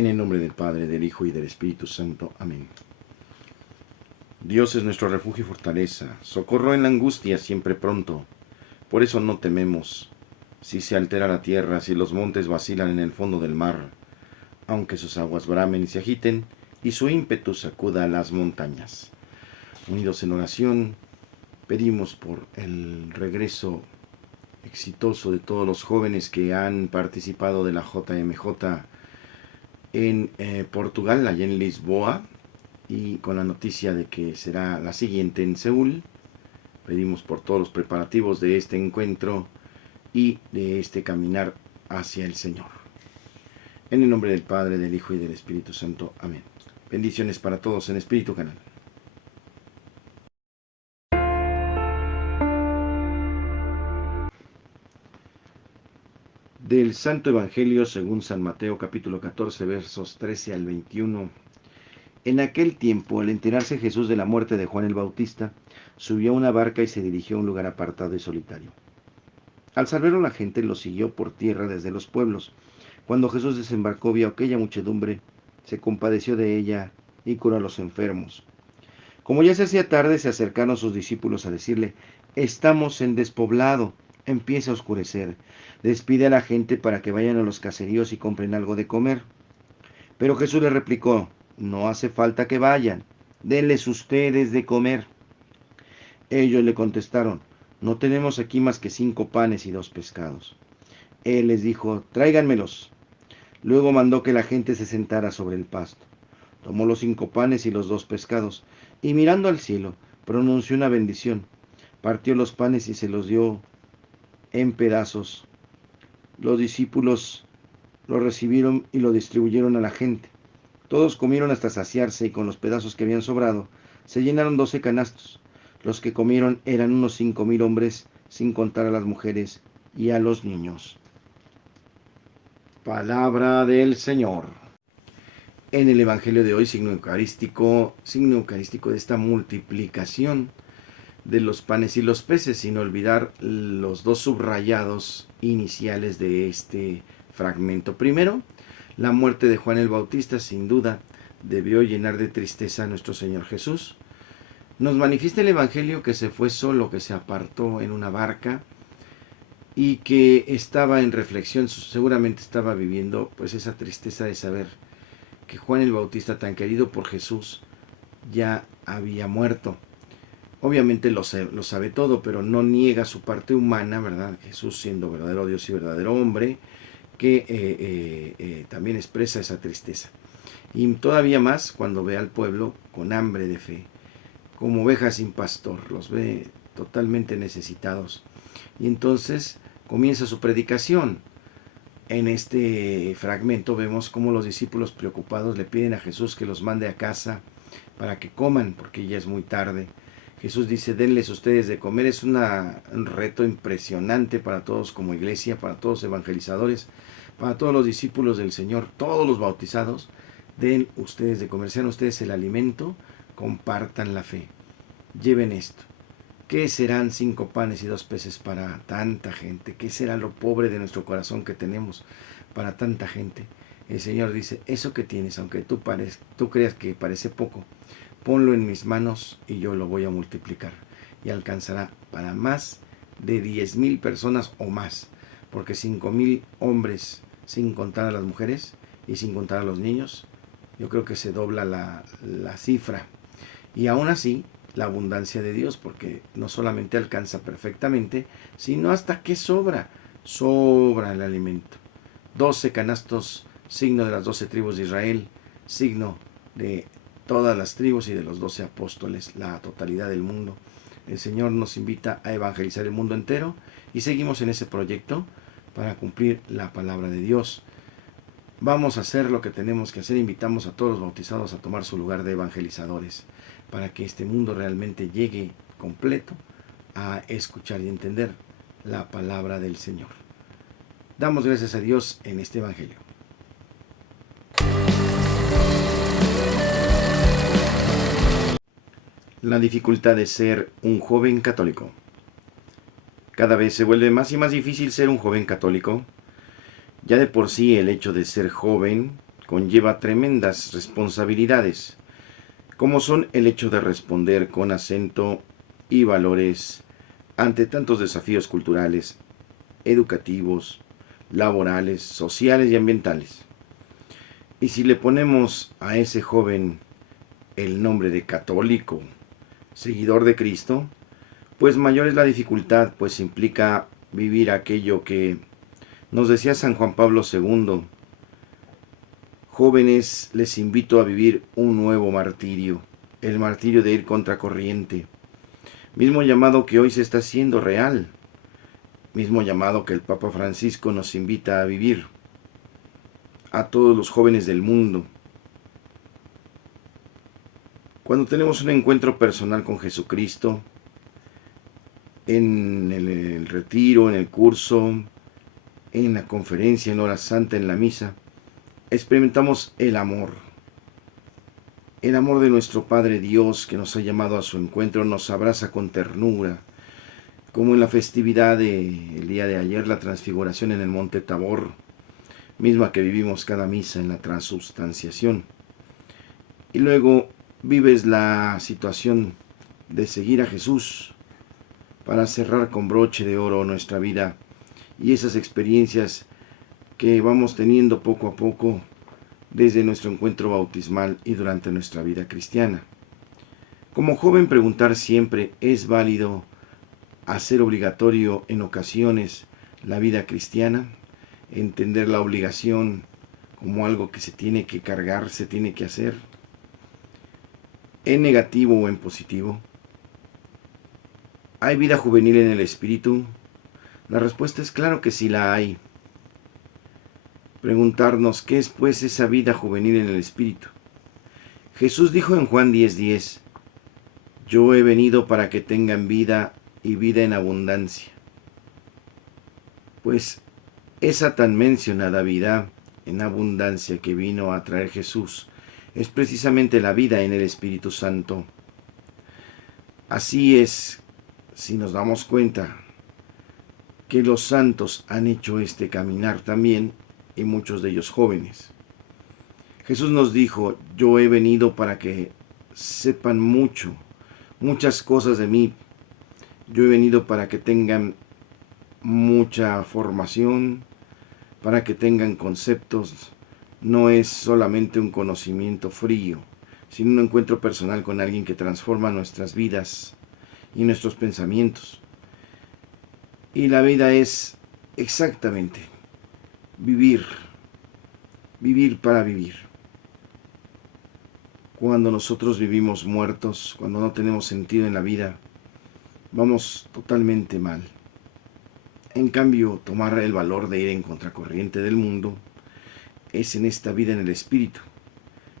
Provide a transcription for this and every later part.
En el nombre del Padre, del Hijo y del Espíritu Santo. Amén. Dios es nuestro refugio y fortaleza, socorro en la angustia siempre pronto. Por eso no tememos, si se altera la tierra, si los montes vacilan en el fondo del mar, aunque sus aguas bramen y se agiten, y su ímpetu sacuda las montañas. Unidos en oración, pedimos por el regreso exitoso de todos los jóvenes que han participado de la JMJ en Portugal, allá en Lisboa, y con la noticia de que será la siguiente en Seúl. Pedimos por todos los preparativos de este encuentro y de este caminar hacia el Señor. En el nombre del Padre, del Hijo y del Espíritu Santo. Amén. Bendiciones para todos en Espíritu Canal. Del Santo Evangelio según San Mateo, capítulo 14, versos 13 al 21. En aquel tiempo, al enterarse Jesús de la muerte de Juan el Bautista, subió a una barca y se dirigió a un lugar apartado y solitario. Al saberlo, la gente lo siguió por tierra desde los pueblos. Cuando Jesús desembarcó, vio aquella muchedumbre, se compadeció de ella y curó a los enfermos. Como ya se hacía tarde, se acercaron sus discípulos a decirle: estamos en despoblado, empieza a oscurecer. Despide a la gente para que vayan a los caseríos y compren algo de comer. Pero Jesús les replicó: no hace falta que vayan, denles ustedes de comer. Ellos le contestaron: no tenemos aquí más que 5 panes y 2 pescados. Él les dijo: tráiganmelos. Luego mandó que la gente se sentara sobre el pasto. Tomó los 5 panes y los 2 pescados, y mirando al cielo, pronunció una bendición. Partió los panes y se los dio en pedazos. Los discípulos lo recibieron y lo distribuyeron a la gente. Todos comieron hasta saciarse, y con los pedazos que habían sobrado, se llenaron 12 canastos. Los que comieron eran unos 5,000 hombres, sin contar a las mujeres y a los niños. Palabra del Señor. En el Evangelio de hoy, signo eucarístico de esta multiplicación de los panes y los peces, sin olvidar los 2 subrayados iniciales de este fragmento. Primero, la muerte de Juan el Bautista, sin duda, debió llenar de tristeza a nuestro Señor Jesús. Nos manifiesta el Evangelio que se fue solo, que se apartó en una barca y que estaba en reflexión, seguramente estaba viviendo pues esa tristeza de saber que Juan el Bautista, tan querido por Jesús, ya había muerto. Obviamente lo sabe todo, pero no niega su parte humana, ¿verdad? Jesús, siendo verdadero Dios y verdadero hombre, que también expresa esa tristeza. Y todavía más cuando ve al pueblo con hambre de fe, como ovejas sin pastor, los ve totalmente necesitados. Y entonces comienza su predicación. En este fragmento vemos cómo los discípulos preocupados le piden a Jesús que los mande a casa para que coman, porque ya es muy tarde. Jesús dice: denles ustedes de comer. Es un reto impresionante para todos como iglesia, para todos los evangelizadores, para todos los discípulos del Señor, todos los bautizados. Den ustedes de comer, sean ustedes el alimento, compartan la fe. Lleven esto. ¿Qué serán 5 panes y 2 peces para tanta gente? ¿Qué será lo pobre de nuestro corazón que tenemos para tanta gente? El Señor dice: eso que tienes, aunque tú creas que parece poco, ponlo en mis manos y yo lo voy a multiplicar. Y alcanzará para más de 10,000 personas o más. Porque 5,000 hombres, sin contar a las mujeres y sin contar a los niños, yo creo que se dobla la cifra. Y aún así, la abundancia de Dios, porque no solamente alcanza perfectamente, sino hasta que sobra el alimento. 12 canastos, signo de las 12 tribus de Israel, signo de todas las tribus y de los 12 apóstoles, la totalidad del mundo. El Señor nos invita a evangelizar el mundo entero y seguimos en ese proyecto para cumplir la palabra de Dios. Vamos a hacer lo que tenemos que hacer. Invitamos a todos los bautizados a tomar su lugar de evangelizadores para que este mundo realmente llegue completo a escuchar y entender la palabra del Señor. Damos gracias a Dios en este Evangelio. La dificultad de ser un joven católico. Cada vez se vuelve más y más difícil ser un joven católico. Ya de por sí el hecho de ser joven conlleva tremendas responsabilidades, como son el hecho de responder con acento y valores ante tantos desafíos culturales, educativos, laborales, sociales y ambientales. Y si le ponemos a ese joven el nombre de católico, seguidor de Cristo, pues mayor es la dificultad, pues implica vivir aquello que nos decía San Juan Pablo II: jóvenes, les invito a vivir un nuevo martirio, el martirio de ir contracorriente, mismo llamado que hoy se está haciendo real, mismo llamado que el Papa Francisco nos invita a vivir, a todos los jóvenes del mundo. Cuando tenemos un encuentro personal con Jesucristo, en el retiro, en el curso, en la conferencia, en hora santa, en la misa, experimentamos el amor de nuestro Padre Dios, que nos ha llamado a su encuentro, nos abraza con ternura, como en la festividad del día de ayer, la transfiguración en el monte Tabor, misma que vivimos cada misa en la transubstanciación. Y luego vives la situación de seguir a Jesús para cerrar con broche de oro nuestra vida y esas experiencias que vamos teniendo poco a poco desde nuestro encuentro bautismal y durante nuestra vida cristiana. Como joven, preguntar siempre: ¿es válido hacer obligatorio en ocasiones la vida cristiana? Entender la obligación como algo que se tiene que cargar, se tiene que hacer, en negativo o en positivo. ¿Hay vida juvenil en el espíritu? La respuesta es claro que sí la hay. Preguntarnos: ¿qué es pues esa vida juvenil en el espíritu? Jesús dijo en Juan 10:10: yo he venido para que tengan vida y vida en abundancia. Pues esa tan mencionada vida en abundancia que vino a traer Jesús es precisamente la vida en el Espíritu Santo. Así es, si nos damos cuenta que los santos han hecho este caminar también, y muchos de ellos jóvenes. Jesús nos dijo: yo he venido para que sepan muchas cosas de mí. Yo he venido para que tengan mucha formación, para que tengan conceptos. No es solamente un conocimiento frío, sino un encuentro personal con alguien que transforma nuestras vidas y nuestros pensamientos. Y la vida es exactamente vivir para vivir. Cuando nosotros vivimos muertos, cuando no tenemos sentido en la vida, vamos totalmente mal. En cambio, tomar el valor de ir en contracorriente del mundo es en esta vida en el Espíritu,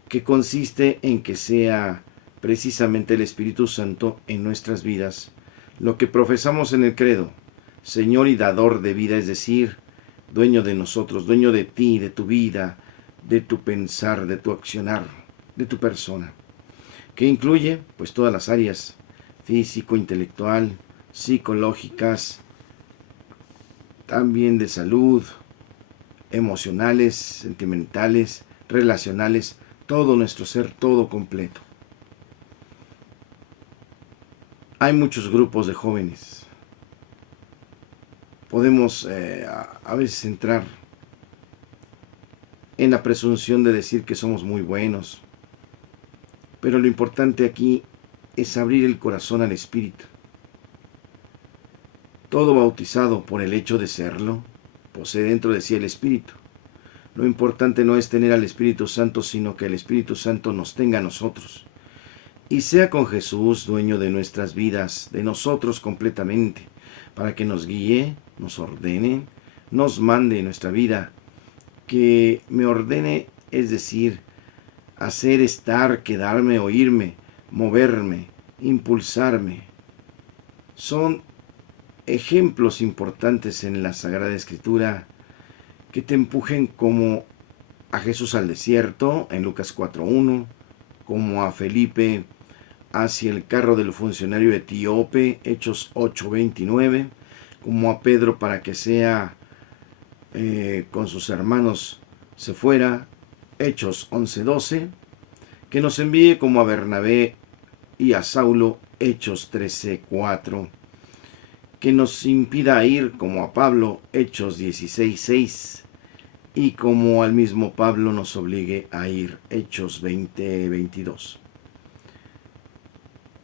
que consiste en que sea precisamente el Espíritu Santo en nuestras vidas lo que profesamos en el credo: Señor y dador de vida, es decir, dueño de nosotros, dueño de ti, de tu vida, de tu pensar, de tu accionar, de tu persona, que incluye pues todas las áreas: físico, intelectual, psicológicas, también de salud, emocionales, sentimentales, relacionales, todo nuestro ser, todo completo. Hay muchos grupos de jóvenes. Podemos a veces entrar en la presunción de decir que somos muy buenos, pero lo importante aquí es abrir el corazón al Espíritu. Todo bautizado, por el hecho de serlo, posee dentro de sí el Espíritu. Lo importante no es tener al Espíritu Santo, sino que el Espíritu Santo nos tenga a nosotros. Y sea con Jesús, dueño de nuestras vidas, de nosotros completamente, para que nos guíe, nos ordene, nos mande en nuestra vida. Que me ordene, es decir, hacer, estar, quedarme, oírme, moverme, impulsarme. Son ejemplos importantes en la Sagrada Escritura que te empujen como a Jesús al desierto en Lucas 4:1, como a Felipe hacia el carro del funcionario etíope, Hechos 8:29, como a Pedro para que sea con sus hermanos se fuera Hechos 11:12, que nos envíe como a Bernabé y a Saulo, Hechos 13:4, que nos impida ir como a Pablo, Hechos 16:6, y como al mismo Pablo nos obligue a ir, Hechos 20:22.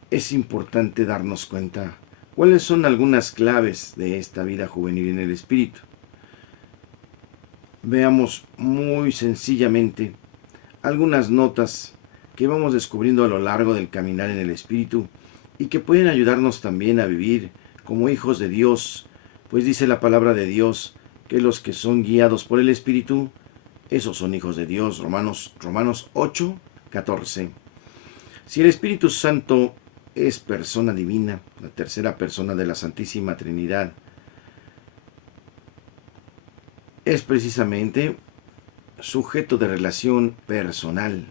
Es importante darnos cuenta cuáles son algunas claves de esta vida juvenil en el Espíritu. Veamos muy sencillamente algunas notas que vamos descubriendo a lo largo del caminar en el Espíritu y que pueden ayudarnos también a vivir como hijos de Dios, pues dice la palabra de Dios que los que son guiados por el Espíritu, esos son hijos de Dios. Romanos 8:14. Si el Espíritu Santo es persona divina, la tercera persona de la Santísima Trinidad, es precisamente sujeto de relación personal,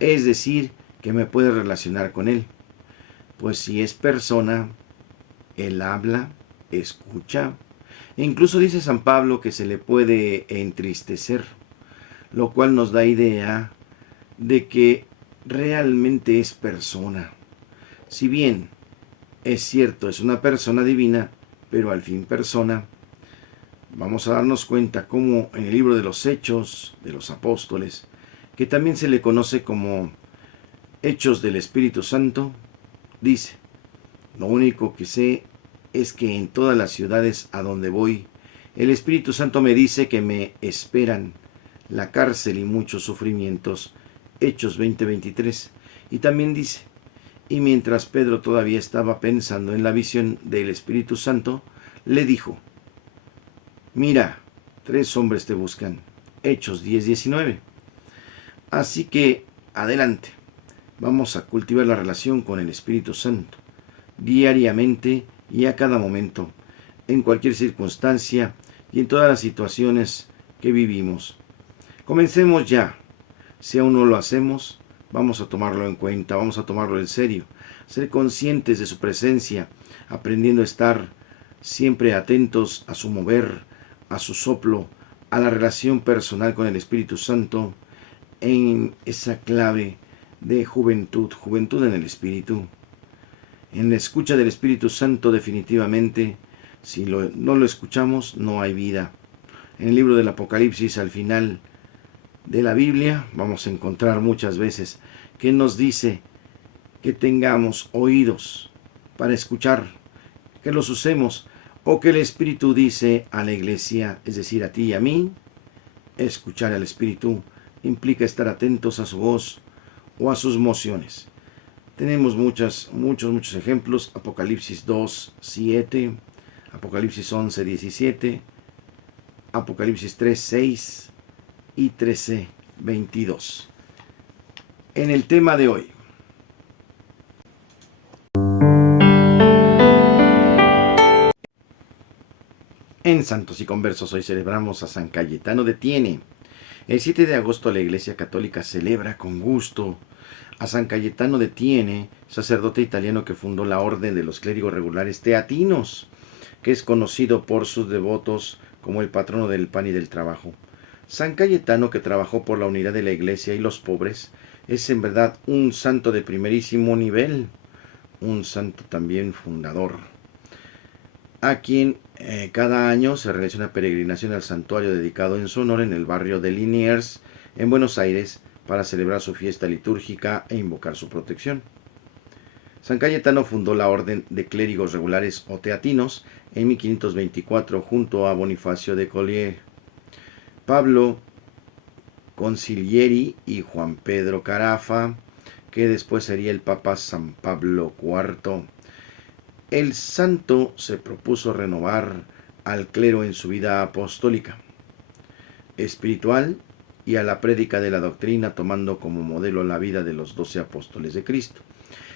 es decir, que me puede relacionar con Él. Pues si es persona, Él habla, escucha, e incluso dice San Pablo que se le puede entristecer, lo cual nos da idea de que realmente es persona. Si bien es cierto, es una persona divina, pero al fin persona, vamos a darnos cuenta cómo en el libro de los Hechos de los Apóstoles, que también se le conoce como Hechos del Espíritu Santo, dice: lo único que sé es que en todas las ciudades a donde voy, el Espíritu Santo me dice que me esperan la cárcel y muchos sufrimientos. Hechos 20:23. Y también dice: y mientras Pedro todavía estaba pensando en la visión del Espíritu Santo, le dijo: mira, 3 hombres te buscan. Hechos 10:19. Así que, adelante, vamos a cultivar la relación con el Espíritu Santo, diariamente y a cada momento, en cualquier circunstancia y en todas las situaciones que vivimos. Comencemos ya. Si aún no lo hacemos, vamos a tomarlo en cuenta, vamos a tomarlo en serio, ser conscientes de su presencia, aprendiendo a estar siempre atentos a su mover, a su soplo, a la relación personal con el Espíritu Santo, en esa clave de juventud en el Espíritu. En la escucha del Espíritu Santo, definitivamente, si no lo escuchamos, no hay vida. En el libro del Apocalipsis, al final de la Biblia, vamos a encontrar muchas veces que nos dice que tengamos oídos para escuchar, que los usemos, o que el Espíritu dice a la iglesia, es decir, a ti y a mí. Escuchar al Espíritu implica estar atentos a su voz o a sus mociones. Tenemos muchos ejemplos: Apocalipsis 2:7, Apocalipsis 11:17, Apocalipsis 3:6 y 13:22. En el tema de hoy, en Santos y Conversos, hoy celebramos a San Cayetano de Thiene. El 7 de agosto la Iglesia Católica celebra con gusto a San Cayetano de Thiene, sacerdote italiano que fundó la Orden de los Clérigos Regulares Teatinos, que es conocido por sus devotos como el patrono del pan y del trabajo. San Cayetano, que trabajó por la unidad de la Iglesia y los pobres, es en verdad un santo de primerísimo nivel, un santo también fundador, a quien cada año se realiza una peregrinación al santuario dedicado en su honor en el barrio de Liniers, en Buenos Aires, para celebrar su fiesta litúrgica e invocar su protección. San Cayetano fundó la Orden de Clérigos Regulares o Teatinos en 1524 junto a Bonifacio de Collier, Pablo Concilieri y Juan Pedro Carafa, que después sería el Papa San Pablo IV. El santo se propuso renovar al clero en su vida apostólica, espiritual y a la prédica de la doctrina, tomando como modelo la vida de los 12 apóstoles de Cristo.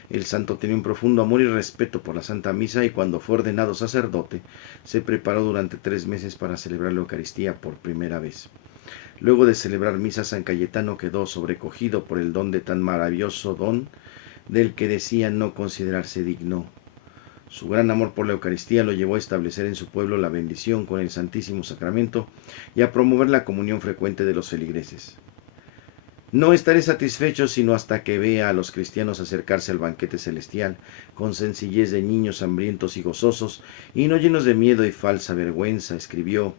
El santo tenía un profundo amor y respeto por la Santa Misa, y cuando fue ordenado sacerdote, se preparó durante 3 meses para celebrar la Eucaristía por primera vez. Luego de celebrar misa, San Cayetano quedó sobrecogido por el don de tan maravilloso don del que decía no considerarse digno. Su gran amor por la Eucaristía lo llevó a establecer en su pueblo la bendición con el Santísimo Sacramento y a promover la comunión frecuente de los feligreses. No estaré satisfecho sino hasta que vea a los cristianos acercarse al banquete celestial, con sencillez de niños hambrientos y gozosos, y no llenos de miedo y falsa vergüenza, escribió.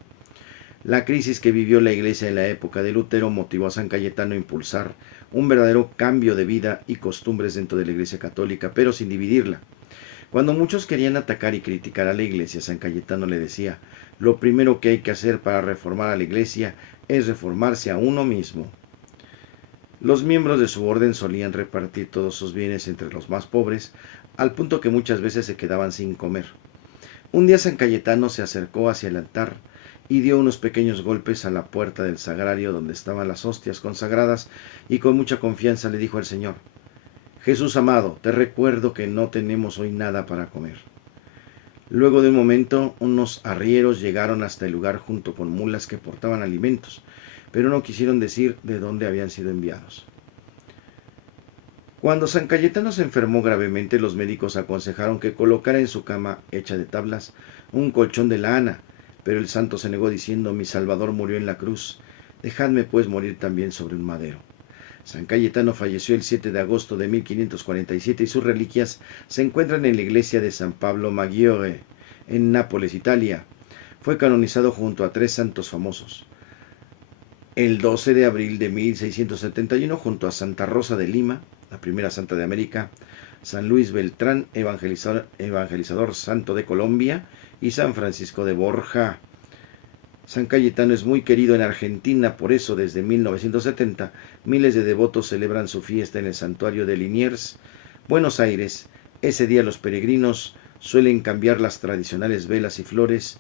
La crisis que vivió la Iglesia en la época de Lutero motivó a San Cayetano a impulsar un verdadero cambio de vida y costumbres dentro de la Iglesia católica, pero sin dividirla. Cuando muchos querían atacar y criticar a la Iglesia, San Cayetano le decía: lo primero que hay que hacer para reformar a la Iglesia es reformarse a uno mismo. Los miembros de su orden solían repartir todos sus bienes entre los más pobres, al punto que muchas veces se quedaban sin comer. Un día San Cayetano se acercó hacia el altar y dio unos pequeños golpes a la puerta del sagrario donde estaban las hostias consagradas, y con mucha confianza le dijo al Señor: Jesús amado, te recuerdo que no tenemos hoy nada para comer. Luego de un momento, unos arrieros llegaron hasta el lugar junto con mulas que portaban alimentos, pero no quisieron decir de dónde habían sido enviados. Cuando San Cayetano se enfermó gravemente, los médicos aconsejaron que colocara en su cama, hecha de tablas, un colchón de lana, pero el santo se negó diciendo: mi Salvador murió en la cruz, dejadme pues morir también sobre un madero. San Cayetano falleció el 7 de agosto de 1547 y sus reliquias se encuentran en la iglesia de San Pablo Maggiore, en Nápoles, Italia. Fue canonizado junto a 3 santos famosos. El 12 de abril de 1671, junto a Santa Rosa de Lima, la primera santa de América, San Luis Beltrán, evangelizador santo de Colombia, y San Francisco de Borja. San Cayetano es muy querido en Argentina, por eso desde 1970 miles de devotos celebran su fiesta en el santuario de Liniers, Buenos Aires. Ese día los peregrinos suelen cambiar las tradicionales velas y flores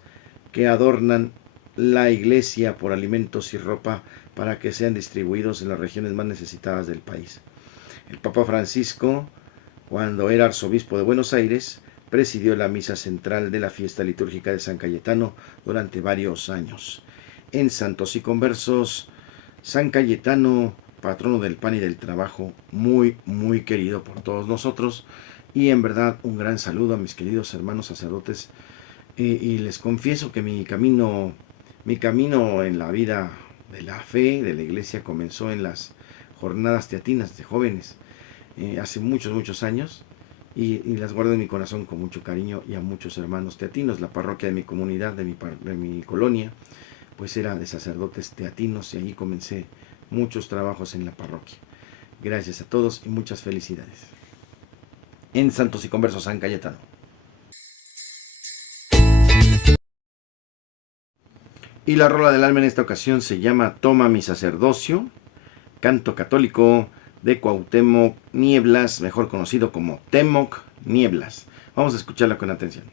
que adornan la iglesia por alimentos y ropa para que sean distribuidos en las regiones más necesitadas del país. El Papa Francisco, cuando era arzobispo de Buenos Aires, presidió la misa central de la fiesta litúrgica de San Cayetano durante varios años. En Santos y Conversos, San Cayetano, patrono del pan y del trabajo, muy, muy querido por todos nosotros, y en verdad un gran saludo a mis queridos hermanos sacerdotes, y les confieso que mi camino en la vida de la fe, de la iglesia, comenzó en las jornadas teatinas de jóvenes, hace muchos años, y las guardo en mi corazón con mucho cariño, y a muchos hermanos teatinos. La parroquia de mi comunidad, de mi colonia, pues era de sacerdotes teatinos, y allí comencé muchos trabajos en la parroquia. Gracias a todos y muchas felicidades. En Santos y Conversos, San Cayetano. Y la rola del alma en esta ocasión se llama Toma mi sacerdocio, canto católico de Cuauhtémoc Nieblas, mejor conocido como Temoc Nieblas. Vamos a escucharla con atención.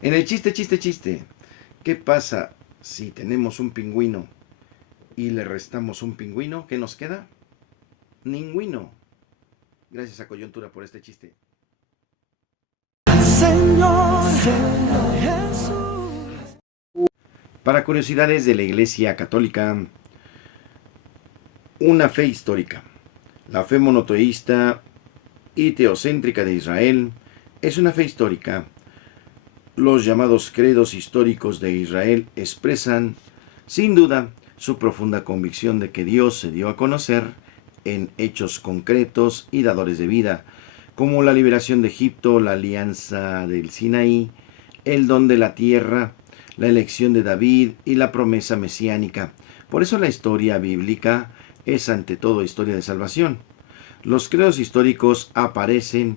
En el chiste, ¿qué pasa si tenemos un pingüino y le restamos un pingüino? ¿Qué nos queda? Ningüino. Gracias a Coyuntura por este chiste. Señor Jesús. Para curiosidades de la Iglesia Católica, una fe histórica. La fe monoteísta y teocéntrica de Israel es una fe histórica. Los llamados credos históricos de Israel expresan, sin duda, su profunda convicción de que Dios se dio a conocer en hechos concretos y dadores de vida, como la liberación de Egipto, la alianza del Sinaí, el don de la tierra, la elección de David y la promesa mesiánica. Por eso la historia bíblica es ante todo historia de salvación. Los credos históricos aparecen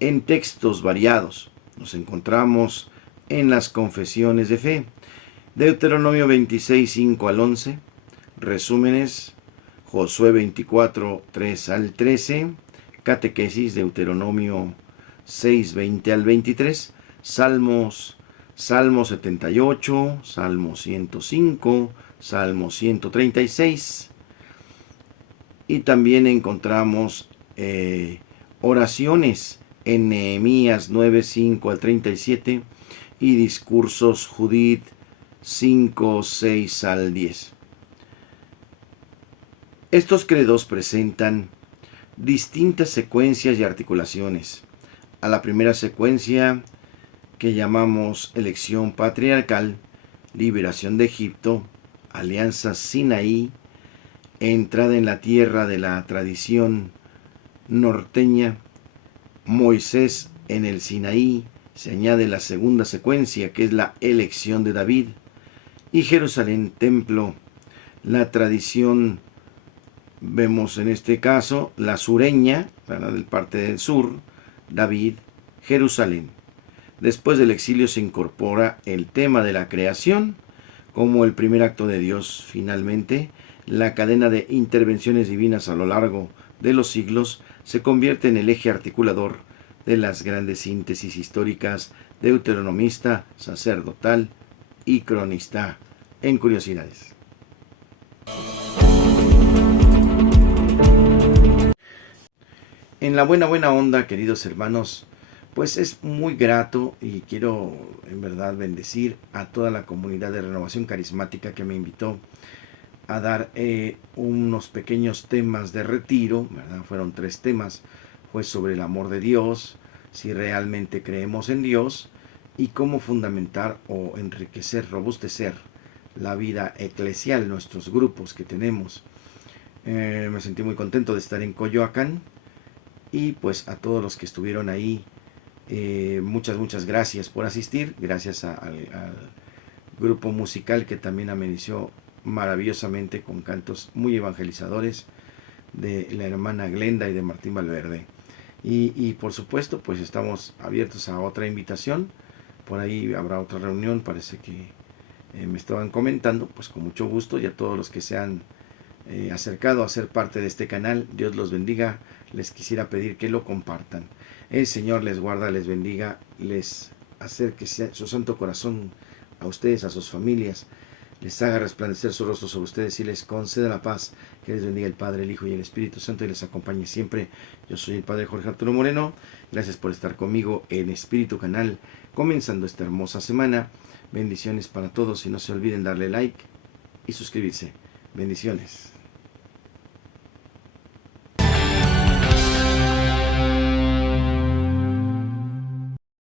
en textos variados. Nos encontramos en las confesiones de fe, Deuteronomio 26, 5 al 11, resúmenes, Josué 24, 3 al 13, catequesis, Deuteronomio 6, 20 al 23, Salmo 78, Salmo 105, Salmo 136, y también encontramos oraciones en Nehemías 9, 5 al 37 y discursos Judith 5, 6 al 10. Estos credos presentan distintas secuencias y articulaciones. A la primera secuencia, que llamamos elección patriarcal, liberación de Egipto, alianza Sinaí, entrada en la tierra de la tradición norteña, Moisés en el Sinaí, se añade la segunda secuencia, que es la elección de David, y Jerusalén, templo. La tradición, vemos en este caso, la sureña, ¿verdad?, del parte del sur, David, Jerusalén. Después del exilio se incorpora el tema de la creación como el primer acto de Dios. Finalmente, la cadena de intervenciones divinas a lo largo de los siglos se convierte en el eje articulador de las grandes síntesis históricas deuteronomista, sacerdotal y cronista. En curiosidades. En la buena onda, queridos hermanos, pues es muy grato y quiero en verdad bendecir a toda la comunidad de Renovación Carismática que me invitó a dar unos pequeños temas de retiro, ¿verdad? Fueron 3 temas. Fue sobre el amor de Dios, si realmente creemos en Dios y cómo fundamentar o enriquecer, robustecer la vida eclesial, nuestros grupos que tenemos. Me sentí muy contento de estar en Coyoacán y pues a todos los que estuvieron ahí, muchas gracias por asistir, gracias al grupo musical que también amenizó maravillosamente con cantos muy evangelizadores de la hermana Glenda y de Martín Valverde. Y por supuesto, pues estamos abiertos a otra invitación. Por ahí habrá otra reunión, parece que me estaban comentando, pues con mucho gusto, y a todos los que se han acercado a ser parte de este canal, Dios los bendiga. Les quisiera pedir que lo compartan. El Señor les guarda, les bendiga, les acerque su santo corazón a ustedes, a sus familias, les haga resplandecer su rostro sobre ustedes y les conceda la paz. Que les bendiga el Padre, el Hijo y el Espíritu Santo y les acompañe siempre. Yo soy el Padre Jorge Arturo Moreno. Gracias por estar conmigo en Espíritu Canal, comenzando esta hermosa semana. Bendiciones para todos y no se olviden darle like y suscribirse. Bendiciones.